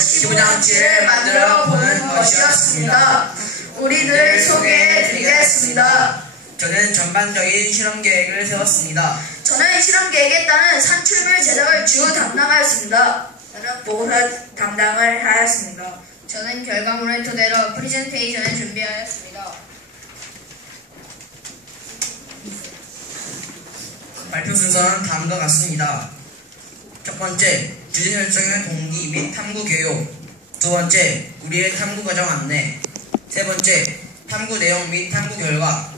시부장치를 만들어 보는 것이었습니다. 우리들 소개해 드리겠습니다. 저는 전반적인 실험 계획을 세웠습니다. 저는 실험 계획에 따른 산출물 제작을 주 담당하였습니다. 저는 보고서 담당을 하였습니다. 저는 결과물을 토대로 프레젠테이션을 준비하였습니다. 발표 순서는 다음과 같습니다. 첫 번째, 주제 설정의 동기 및 탐구 교육. 두 번째, 우리의 탐구 과정 안내. 세 번째, 탐구 내용 및 탐구 결과.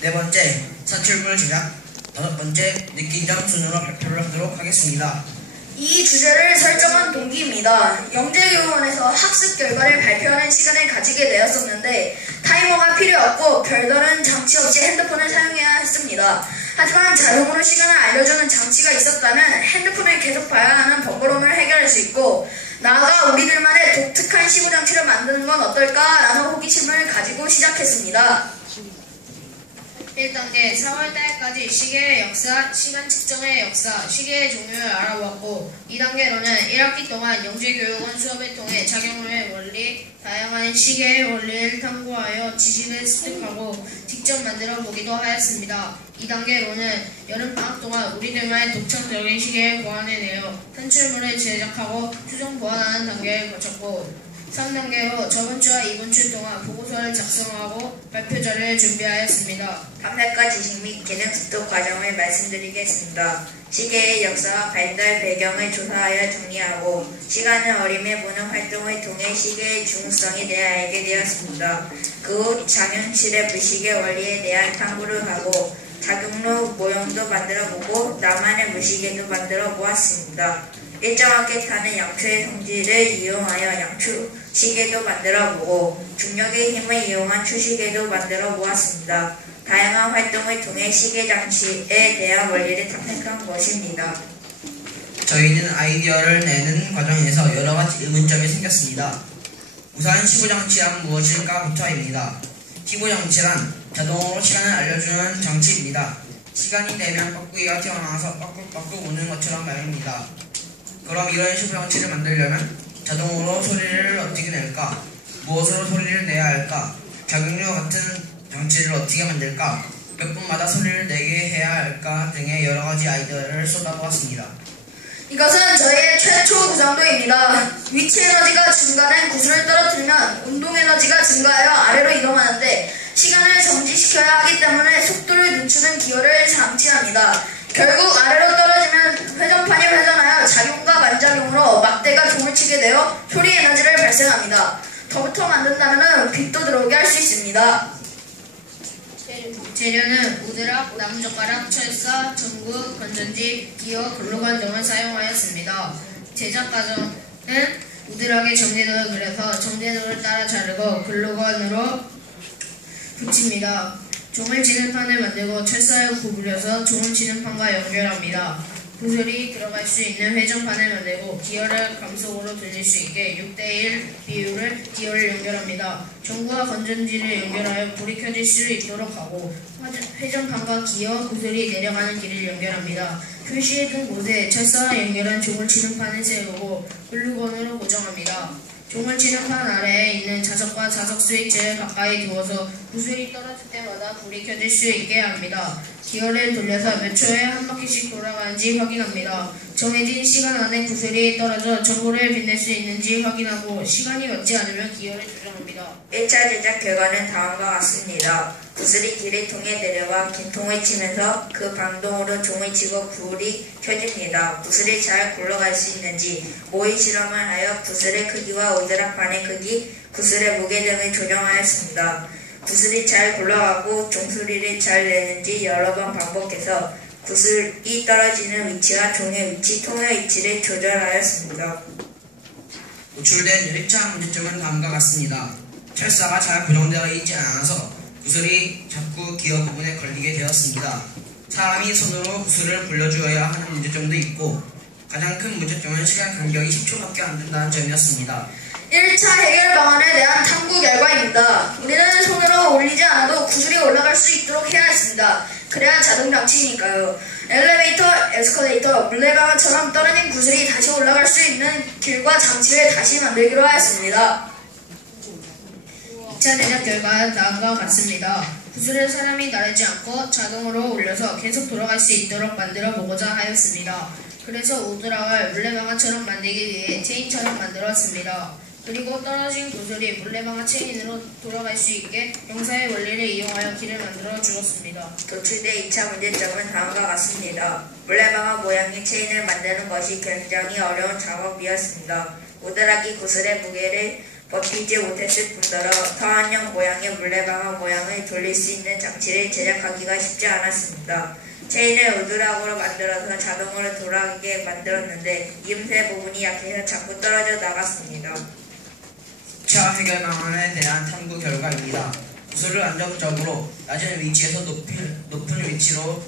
네 번째, 산출물 제작. 다섯 번째, 느낀 점 순으로 발표를 하도록 하겠습니다. 이 주제를 설정한 동기입니다. 영재교원에서 학습 결과를 발표하는 시간을 가지게 되었었는데 타이머가 필요 없고 별다른 장치 없이 핸드폰을 사용해야 했습니다. 하지만 자동으로 시간을 알려주는 장치가 있었다면 핸드폰을 계속 봐야 하는 번거로움을 해결할 수 있고 나아가 우리들만의 독특한 시구장치를 만드는 건 어떨까라는 호기심을 가지고 시작했습니다. 1단계 4월달까지 시계의 역사, 시간 측정의 역사, 시계의 종류를 알아보았고 2단계로는 1학기 동안 영재교육원 수업을 통해 작용의 원리, 다양한 시계의 원리를 탐구하여 지식을 습득하고 직접 만들어 보기도 하였습니다. 2단계로는 여름방학 동안 우리들만의 독창적인 시계를 보완해내어 산출물을 제작하고 수정 보완하는 단계를 거쳤고 3단계로 저번주와 이번주 동안 보고서를 작성하고 발표 자료를 준비하였습니다. 탐색과 지식 및 기능 습득 과정을 말씀드리겠습니다. 시계의 역사와 발달 배경을 조사하여 정리하고 시간을 어림해 보는 활동을 통해 시계의 중요성에 대해 알게 되었습니다. 그 후 장현실의 무시계 원리에 대한 탐구를 하고 작용로 모형도 만들어보고 나만의 무시계도 만들어 보았습니다. 일정하게 타는 양초의 성질을 이용하여 양초 시계도 만들어보고 중력의 힘을 이용한 추시계도 만들어 보았습니다. 다양한 활동을 통해 시계 장치에 대한 원리를 탐색한 것입니다. 저희는 아이디어를 내는 과정에서 여러 가지 의문점이 생겼습니다. 우선 시구장치란 무엇일까부터입니다. 시구장치란 자동으로 시간을 알려주는 장치입니다. 시간이 되면 뻐꾸기가 튀어나와서 뻐꾹뻐꾹 우는 것처럼 말입니다. 그럼 이런 시구장치를 만들려면 자동으로 소리를 어떻게 낼까? 무엇으로 소리를 내야 할까? 작용료 같은 장치를 어떻게 만들까? 몇 분마다 소리를 내게 해야 할까? 등의 여러 가지 아이디어를 쏟아보았습니다. 이것은 저희의 최초 구상도입니다. 위치 에너지가 증가된 구슬을 떨어뜨리면 운동 에너지가 증가하여 아래로 이동하는데 시간을 정지시켜야 하기 때문에 속도를 늦추는 기여를 장치합니다. 결국 아래로 떨어지면 회전판이 회전하여 작용과 반작용으로 막대가 종을 치게 되어 소리 에너지를 발생합니다. 더부터 만든다면 빛도 들어오게 할 수 있습니다. 재료는 우드락, 나무젓가락, 철사, 전구, 건전지, 기어, 글루건 등을 사용하였습니다. 제작 과정은 우드락에 정제등을 그려서 정제등을 따라 자르고 글루건으로 붙입니다. 종을 치는 판을 만들고 철사에 구부려서 종을 치는 판과 연결합니다. 구슬이 들어갈 수 있는 회전판을 만들고 기어를 감속으로 돌릴 수 있게 6:1 비율을 기어를 연결합니다. 전구와 건전지를 연결하여 불이 켜질 수 있도록 하고 회전판과 기어, 구슬이 내려가는 길을 연결합니다. 표시해둔 곳에 철사와 연결한 종을 치는 판을 세우고 글루건으로 고정합니다. 종을 치는 판 아래에 있는 자석과 자석 스위치를 가까이 두어서 구슬이 떨어질 때마다 불이 켜질 수 있게 합니다. 기어를 돌려서 몇 초에 한 바퀴씩 돌아가는지 확인합니다. 정해진 시간 안에 구슬이 떨어져 전구를 빛낼 수 있는지 확인하고 시간이 맞지 않으면 기어를 조정합니다. 1차 제작 결과는 다음과 같습니다. 구슬이 길을 통해 내려와 긴 통을 치면서 그 방동으로 종을 치고 불이 켜집니다. 구슬이 잘 굴러갈 수 있는지 모의 실험을 하여 구슬의 크기와 우드락판의 크기, 구슬의 무게 등을 조정하였습니다. 구슬이 잘 굴러가고 종소리를 잘 내는지 여러 번 반복해서 구슬이 떨어지는 위치와 종의 위치, 통의 위치를 조절하였습니다. 노출된 1차 문제점은 다음과 같습니다. 철사가 잘 고정되어 있지 않아서 구슬이 자꾸 기어 부분에 걸리게 되었습니다. 사람이 손으로 구슬을 굴려주어야 하는 문제점도 있고 가장 큰 문제점은 시간 간격이 10초밖에 안 된다는 점이었습니다. 1차 해결 방안에 대한 탐구 결과입니다. 우리는 손으로 올리지 않아도 구슬이 올라갈 수 있도록 해야 했습니다. 그래야 자동 장치니까요. 엘리베이터, 에스컬레이터, 물레방아처럼 떨어진 구슬이 다시 올라갈 수 있는 길과 장치를 다시 만들기로 하였습니다. 2차 제작 결과는 다음과 같습니다. 구슬을 사람이 나르지 않고 자동으로 올려서 계속 돌아갈 수 있도록 만들어 보고자 하였습니다. 그래서 오드락을 물레방아처럼 만들기 위해 체인처럼 만들었습니다. 그리고 떨어진 구슬이 물레방아 체인으로 돌아갈 수 있게 용사의 원리를 이용하여 길을 만들어 주었습니다. 도출된 2차 문제점은 다음과 같습니다. 물레방아 모양의 체인을 만드는 것이 굉장히 어려운 작업이었습니다. 오드락이 구슬의 무게를 버티지 못했을 뿐더러 타원형 모양의 물레방아 모양을 돌릴 수 있는 장치를 제작하기가 쉽지 않았습니다. 체인을 오드락으로 만들어서 자동으로 돌아가게 만들었는데 이음새 부분이 약해서 자꾸 떨어져 나갔습니다. 2차 해결 방안에 대한 탐구 결과입니다. 구슬을 안정적으로 낮은 위치에서 높은 위치로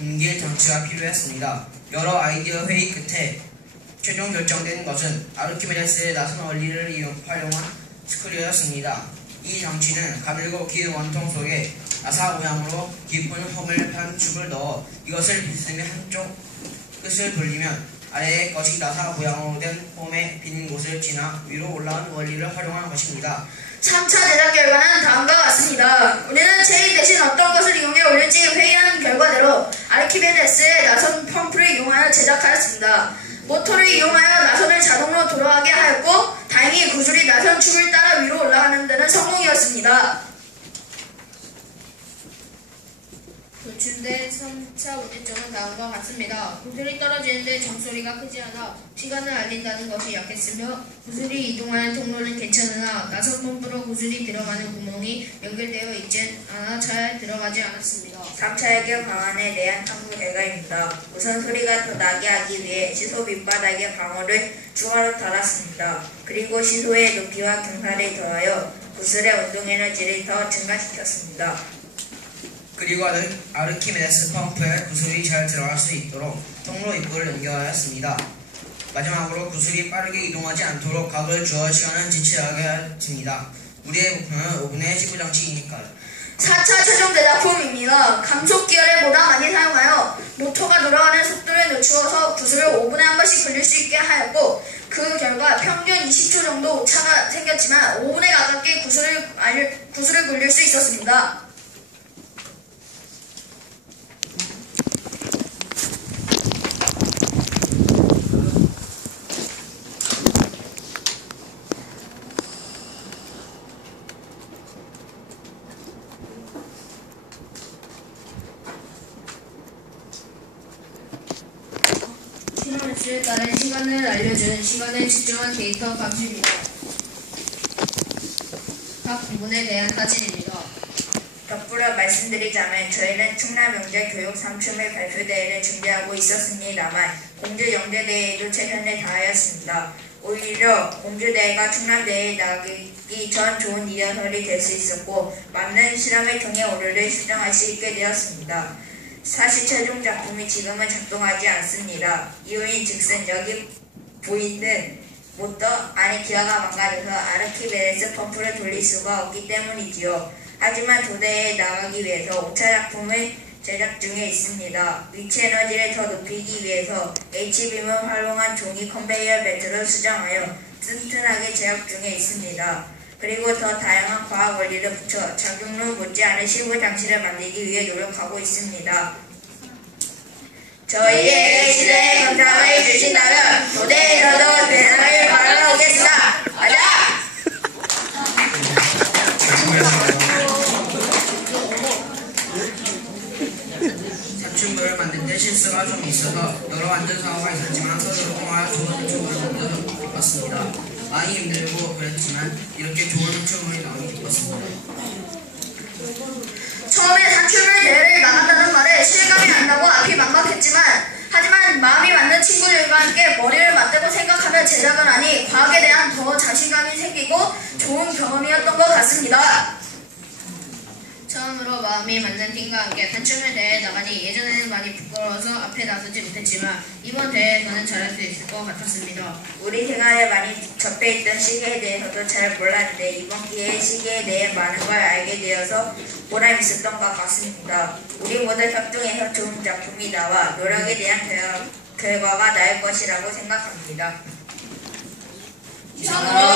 옮길 장치가 필요했습니다. 여러 아이디어 회의 끝에 최종 결정된 것은 아르키메데스의 나선 원리를 활용한 스크류였습니다. 이 장치는 가늘고 긴 원통 속에 나사 모양으로 깊은 홈을 판 축을 넣어 이것을 빗으며 한쪽 끝을 돌리면 아래의 것이 나사 모양으로 된 홈의 빈 곳을 지나 위로 올라온 원리를 활용한 것입니다. 3차 제작 결과는 다음과 같습니다. 우리는 체인 대신 어떤 것을 이용해 올릴지 회의한 결과대로 아르키메데스의 나선 펌프를 이용하여 제작하였습니다. 모터를 이용하여 나선을 자동으로 돌아가게 하였고 다행히 구슬이 나선 축을 따라 위로 올라가는 데는 성공이었습니다. 도출된 3차 문제점은 다음과 같습니다. 구슬이 떨어지는데 종소리가 크지 않아 시간을 알린다는 것이 약했으며 구슬이 이동하는 통로는 괜찮으나 나선 펌프로 구슬이 들어가는 구멍이 연결되어 있지 않아 잘 들어가지 않았습니다. 3차 해결 방안에 대한 탐구 결과입니다. 우선 소리가 더 나게 하기 위해 시소 밑바닥에 방어를 추가로 달았습니다. 그리고 시소의 높이와 경사를 더하여 구슬의 운동 에너지를 더 증가시켰습니다. 그리고 아르키메데스 펌프에 구슬이 잘 들어갈 수 있도록 통로 입구를 연결하였습니다. 마지막으로 구슬이 빠르게 이동하지 않도록 각을 주어 시간을 지체하게 했습니다. 우리의 목표는 5분의 15장치이니까요. 4차 최종 제작품입니다. 감속 기어를 보다 많이 사용하여 모터가 돌아가는 속도를 늦추어서 구슬을 5분에 한 번씩 굴릴 수 있게 하였고 그 결과 평균 20초 정도 차가 생겼지만 5분에 가깝게 구슬을 굴릴 수 있었습니다. 실험횟수에 따른 시간을 알려주는 시간을 측정한 데이터 값입니다. 각 부분에 대한 사진입니다. 덧불어 말씀드리자면 저희는 충남영재 교육 3춤의 발표대회를 준비하고 있었습니다만 공주영재대회에도 최선을 다하였습니다. 오히려 공주대회가 충남대회에 나가기 전 좋은 리허설이 될 수 있었고 맞는 실험을 통해 오류를 수정할 수 있게 되었습니다. 사실 최종 작품이 지금은 작동하지 않습니다. 이유인 즉슨 여기 보이는 모터 안에 기어가 망가져서 아르키메데스 펌프를 돌릴 수가 없기 때문이지요. 하지만 도대에 나가기 위해서 5차 작품을 제작 중에 있습니다. 위치 에너지를 더 높이기 위해서 H빔을 활용한 종이 컨베이어 벨트를 수정하여 튼튼하게 제작 중에 있습니다. 그리고 더 다양한 과학 원리를 붙여 작용률 못지않은 시구 장치를 만들기 위해 노력하고 있습니다. 저희에게 시대의 감상을 주신다면 무대에서도 대상을 받아오겠습니다. 가자! 사춘부를 만들 때 실수가 좀 있어서 여러 안전사고가 있었지만 서로 통하여 좋은 춤을 만들어서 기뻤습니다. 많이 힘들고 그랬지만 이렇게 좋은 춤이 나오니 기뻤습니다. 처음에 사춘물 대회를 나간다는 말에 실감이 안 나고 앞이 막막했지만 하지만 마음이 맞는 친구들과 함께 머리를 맞대고 생각하며 제작을 하니 과학에 대한 더 자신감이 생기고 좋은 경험이었던 것 같습니다. 처음으로 마음이 맞는 팀과 함께 단춤을 대회에 나가니 예전에는 많이 부끄러워서 앞에 나서지 못했지만 이번 대회에서는 잘할 수 있을 것 같았습니다. 우리 생활에 많이 접해있던 시계에 대해서도 잘 몰랐는데 이번 기회에 시계에 대해 많은 걸 알게 되어서 보람 있었던 것 같습니다. 우리 모두 협동해서 좋은 작품이 나와 노력에 대한 결과가 나을 것이라고 생각합니다. 이상으로